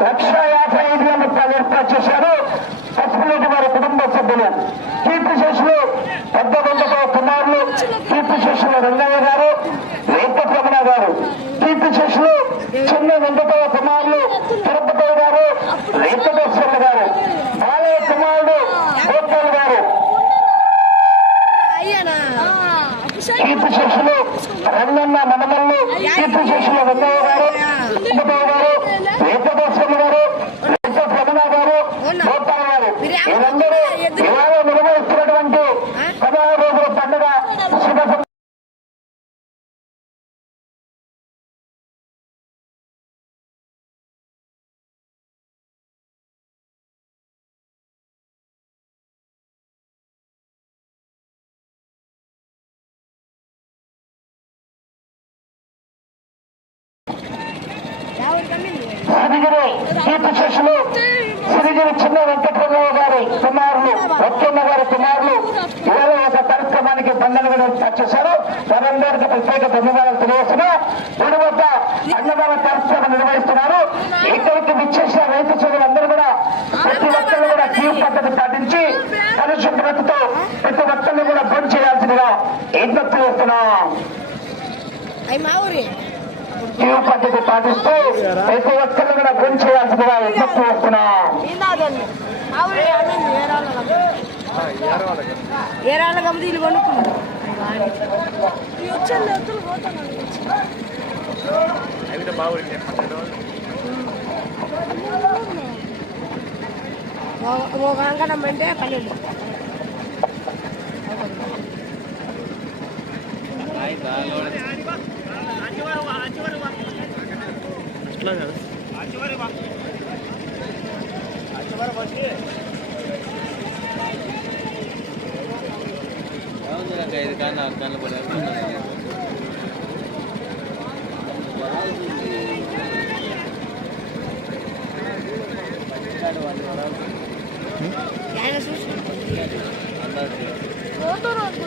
లక్ష యాభై ఐదు వేల రూపాయలు ఏర్పాటు చేశారు. పసుపులేటి వారి కుటుంబ సభ్యులు కీర్తి శేషులు పెద్ద గొండతో కుమారులు కీర్తి శేషులు రంగయ్య గారు వెంకటరమణ గారు కీర్తి శేషులు చిన్న వెంకటయ్య కుమారులు తిరుపతి గారు వెంకటేశ్వర గారు బాలయ్య కుమారుడు గోపాల్ గారు. కీర్తి శేషులు రంగన్న మనమల్లు కీర్తి శేషులు రంగయ్య గారు గారు గారు వెంకటరమణ గారు గోపాల్ గారు వీరందరూ ఇవాళ నిర్వహిస్తున్నటువంటి పదహారు రోజుల పండుగ శుభ సం- సిరిగిరి కీర్తి శేషులు సిరిగిరి చిన్న వెంకటరమణ గారి కుమారులు ఒక్కన్న గారి కుమారులు ఇవాళ ఒక కార్యక్రమానికి బంధన కూడా చేశారు. వారందరికీ ప్రత్యేక ధన్యవాదాలు తెలియజేస్తున్నా. గుడి వద్ద అన్నదాన కార్యక్రమం నిర్వహిస్తున్నారు. ఇక్కడికి విచ్చేసిన రైతు సోదరులందరూ కూడా ప్రతి ఒక్కరు కూడా క్యూ పద్ధతి పాటించి పరిశుభ్రతతో ప్రతి ఒక్కరిని కూడా బంద్ చేయాల్సిందిగా విజ్ఞప్తి చేస్తున్నాం. అవి క్యూ పద్ధతి పాటిస్తూ ప్రతి ఒక్కరిని కూడా బంద్ చేయాల్సిందిగా విజ్ఞప్తి చేస్తున్నా. ఇందాదండి మా ఊరి అమ్మింది ఏ రాళ్ళ వచ్చే ఎత్తులు ఒక అంకణం అంటే పన్నెండు ఐదు కానీ ఆరు కానీ పడాలి ఆయన చూసుకుంటారు ఫోటో రోజు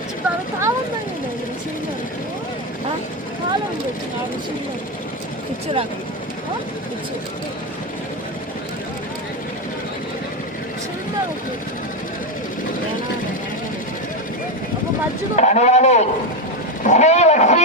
వచ్చినారు కావాలండి కాలం వచ్చినారు పిచ్చు రాకండి పిచ్చు శ్రీ లక్ష్మీ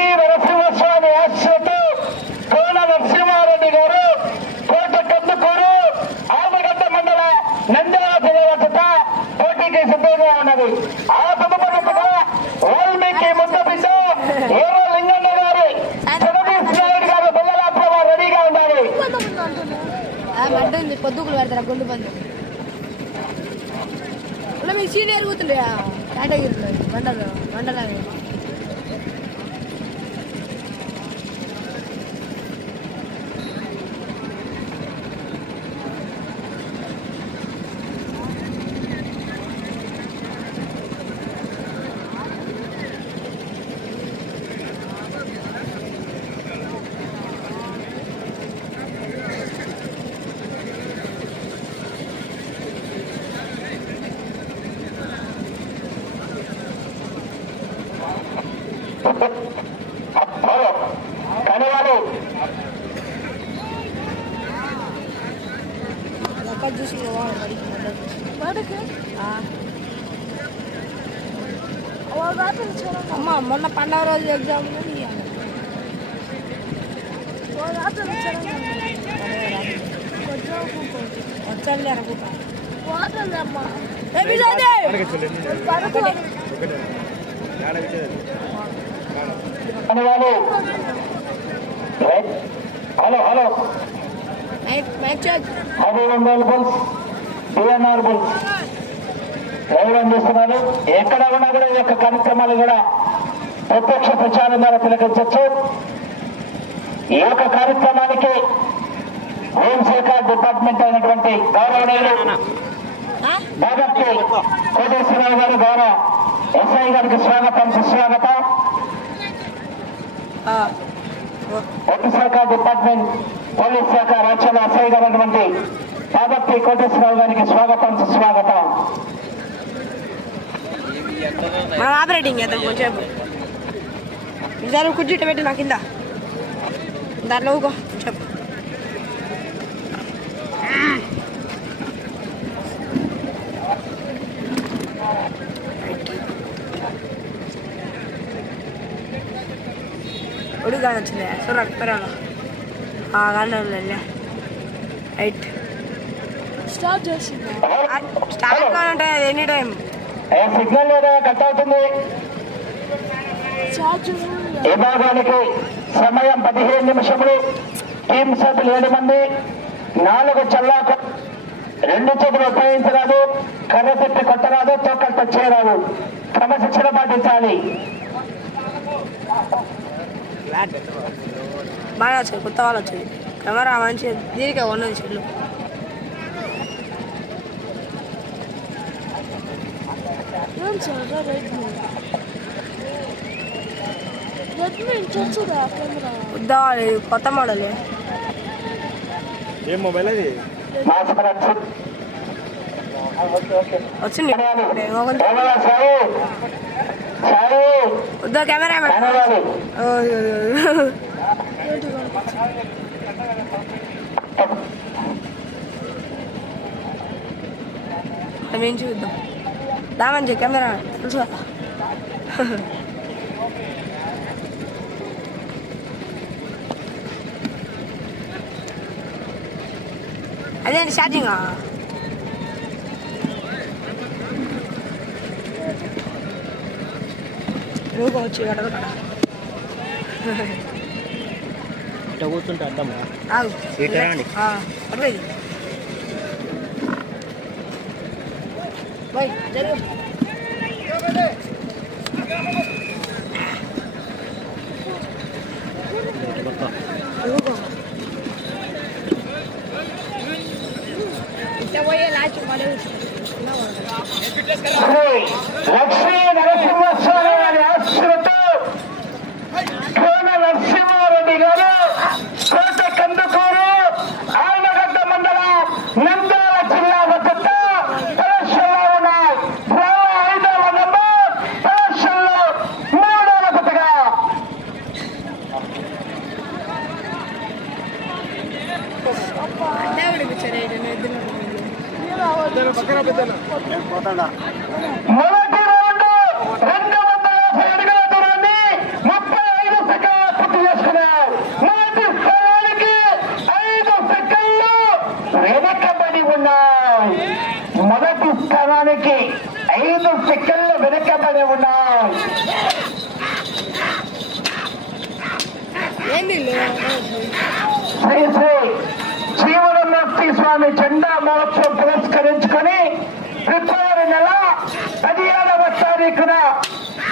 തരാം കൊണ്ടു വന്നു ഉള്ള മെഷീനേർ കൂത്തുണ്ടോ ടാറ്റ വേണ്ടല്ലോ വേണ്ടല്ലോ అమ్మ మొన్న పండగ రోజు ఎగ్జామ్ వచ్చాడు అనుకుంటా hello hello. Match bulls live అందిస్తున్నారు ఎక్కడ ఉన్నా కూడా ఈ యొక్క కార్యక్రమాలు కూడా ప్రత్యక్ష ప్రచారం ద్వారా తిలకించవచ్చు. ఈ యొక్క కార్యక్రమానికి హోంశాఖ డిపార్ట్మెంట్ అయినటువంటి గౌరవనీయులు బాబర్కి కోటేశ్వరరావు గారు గౌరవ ఎస్ఐ గారికి స్వాగతం సుస్వాగతం. ఒక్క శాఖ డిపార్ట్మెంట్ పోలీస్ శాఖ రక్షణ ఎస్ఐ గారు కాబట్టి కోటేశ్వరరావు గారికి స్వాగతం సుస్వాగతం. మనం ఆపరేటింగ్ చేద్దాం కొంచెం. నిజాలు కుర్చీ పెట్టి నా కింద. దాంట్లో చెప్పు. ഒടുക്കാന്ന് വെച്ചില്ലേ സോറി അപ്പരാണോ ആ స్టార్ట్ చేసిందా. స్టార్ట్ అంటే ఎనీ టైం. సిగ్నల్ లేదా? కట్ అవుతుంది. విభాగానికి సమయం పదిహేను నిమిషములు. టీం సభ్యులు ఏడు మంది. నాలుగు చల్లాకు రెండు చేతులు ఉపయోగించరాదు. కర్ర తిప్పి కొట్టరాదు. తొక్కలు టచ్ చేయరాదు. క్రమశిక్షణ పాటించాలి బాగా వచ్చింది కొత్త వాళ్ళు వచ్చింది కెమెరా మంచి దీనికే ఉన్నది చెల్లు ఏం సార్ రెడ్మీ రెడ్మీ చచ్చుదా కెమెరా వద్దా ఇది కొత్త మోడల్ ఏం మొబైల్ అది? వచ్చింది. కెమెరా వద్దా మేము చూద్దాం? దామంచి కెమెరా తెలుసా అదేంటి ఛార్జింగ్ వచ్చి అడగ ఇట్లా కూర్చుంటే పర్లేదు Baik. స్వామి జెండా మహోత్సవం పురస్కరించుకొని ఫిబ్రవరి నెల పదిహేడవ తారీఖున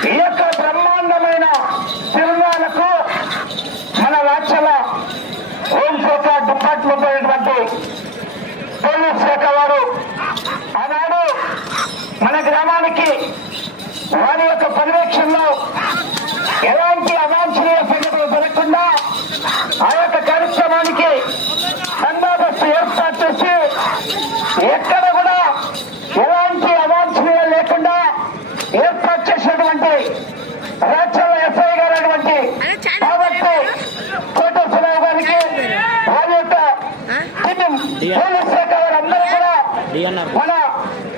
ఈ యొక్క బ్రహ్మాండమైన తిరునాలకు మన రాజ్యాల హోంశాఖ డిపార్ట్మెంట్ అయినటువంటి పోలీస్ శాఖ వారు ఆనాడు మన గ్రామానికి వారి యొక్క పర్యవేక్షణలో ఎలాంటి అవాంఛనీయ సంఘటనలు జరగకుండా ఆ యొక్క కార్యక్రమానికి బందోబస్తు ఏర్పాటు చేసి ఎక్కడ కూడా ఎలాంటి అవాంఛనీయాలు లేకుండా ఏర్పాటు చేసినటువంటి రాజ్యాంగ ఎస్ఐ గారు అటువంటి కాబట్టి కోటేశ్వరరావు గారికి వారి యొక్క టీం పోలీస్ శాఖ వారందరూ కూడా మన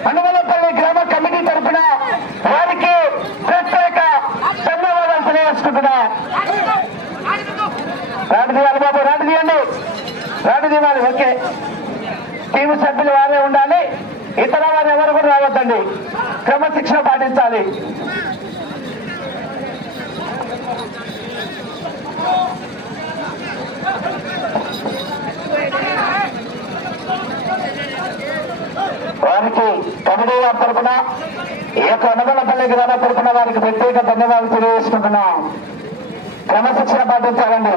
అనుమలపల్లి గ్రామ కమిటీ తరఫున వారికి ప్రత్యేక ధన్యవాదాలు తెలియజేసుకుంటున్నా. రాడు తీయాలి బాబు రాడు తీయండి. రాడు తీయాలి ఓకే. టీము సభ్యులు వారే ఉండాలి. ఇతర వారు ఎవరు కూడా రావద్దండి. క్రమశిక్షణ పాటించాలి వారికి కమిటీ వారి ఈ యొక్క అనుమలపల్లి గ్రామ తరఫున వారికి ప్రత్యేక ధన్యవాదాలు తెలియజేసుకుంటున్నాం. క్రమశిక్షణ పాటించాలండి.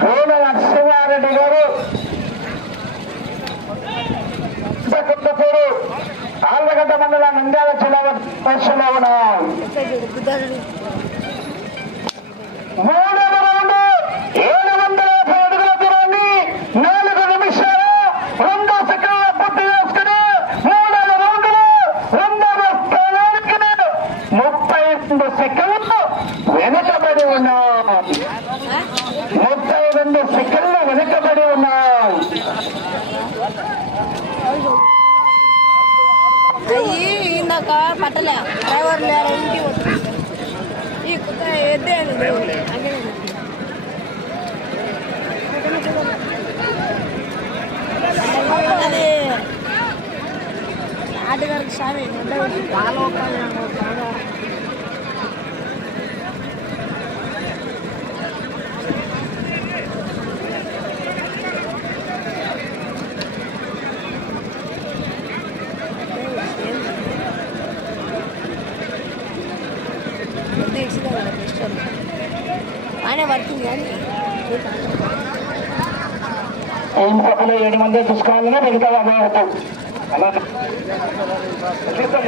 కోన నరసింహారెడ్డి గారు. కొత్తపూరు ఆళ్ళగడ్డ మండల నంద్యాల జిల్లా పరిశ్రమ ఉన్నాయి మూడు ఇందాక పట్టలే డ్రైవర్ లేరు ఇంటికి వచ్చి ఈ కొత్త ఎద్దే అని అది ఆటగారికి స్వామి ఆయన ఏం సభలో ఏడు మంది చూసుకోవాలని మిగతా అలా.